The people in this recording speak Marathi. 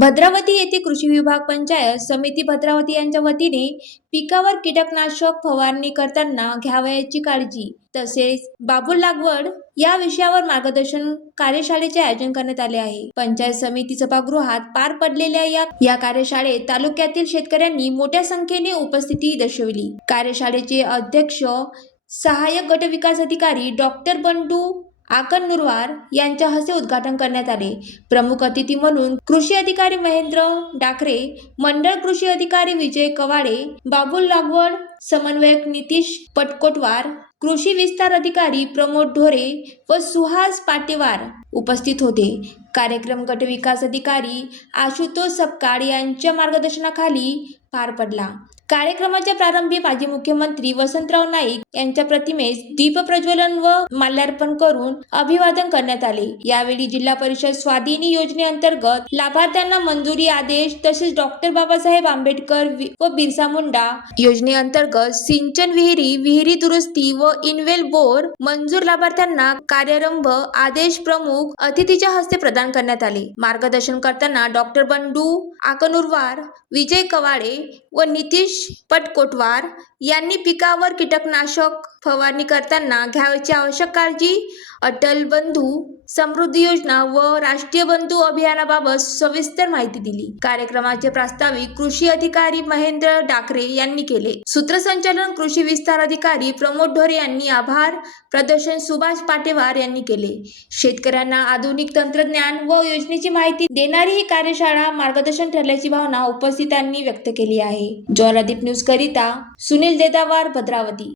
भद्रावती येथे कृषी विभाग पंचायत समिती भद्रावती यांच्या वतीने पिकावर कीटकनाशक फवारणी करताना घ्यावयाची काळजी तसेच बाबूल लागवड या विषयावर मार्गदर्शन कार्यशाळेचे आयोजन करण्यात आले आहे। पंचायत समिती सभागृहात पार पडलेल्या या कार्यशाळेत तालुक्यातील शेतकऱ्यांनी मोठ्या संख्येने उपस्थिती दर्शवली। कार्यशाळेचे अध्यक्ष सहाय्यक गट विकास अधिकारी डॉक्टर बंडू आकननुरवार यांच्या हस्ते उद्घाटन करण्यात आले। प्रमुख अतिथी म्हणून कृषी अधिकारी महेंद्र डाकरे, मंडळ कृषी अधिकारी विजय कवाडे, बाबूल लागवड समन्वयक नितीश पटकोटवार, कृषी विस्तार अधिकारी प्रमोद ढोरे व सुहास पाटेवार उपस्थित होते। कार्यक्रम गट विकास अधिकारी आशुतोष सपकाळ यांच्या मार्गदर्शनाखाली पार पडला। कार्यक्रमाच्या प्रारंभी माजी मुख्यमंत्री वसंतराव नाईक यांच्या प्रतिमेस दीप प्रज्वलन व माल्यार्पण करून अभिवादन करण्यात आले। यावेळी जिल्हा परिषद स्वाधीनी योजनेअंतर्गत लाभार्थ्यांना मंजुरी आदेश तसेच डॉक्टर बाबासाहेब आंबेडकर व बिरसा मुंडा योजनेअंतर्गत सिंचन विहिरी दुरुस्ती व इनवेल बोर मंजूर लाभार्थ्यांना कार्यारंभ आदेश प्रमुख अतिथीच्या हस्ते प्रदान करण्यात आले। मार्गदर्शन करताना डॉक्टर बंडू आकनुरवार, विजय कवाडे व नितीश पटकोटवार यांनी पिकावर कीटकनाशक फवारणी करताना घ्यावयाची आवश्यक काळजी, अटल बंधू समृद्धी योजना व राष्ट्रीय बंधू अभियानाबाबत सविस्तर माहिती दिली। कार्यक्रमाचे प्रास्ताविक कृषी अधिकारी महेंद्र डाकरे यांनी केले। सूत्रसंचालन कृषी विस्तार अधिकारी प्रमोद ढोरे यांनी आभार प्रदर्शन सुभाष पाटेवार यांनी केले। शेतकऱ्यांना आधुनिक तंत्रज्ञान व योजनेची माहिती देणारी ही कार्यशाळा मार्गदर्शन ठरल्याची भावना उपस्थितांनी व्यक्त केली आहे। ज्वालादीप न्यूज करिता सुनील देदावार, भद्रावती।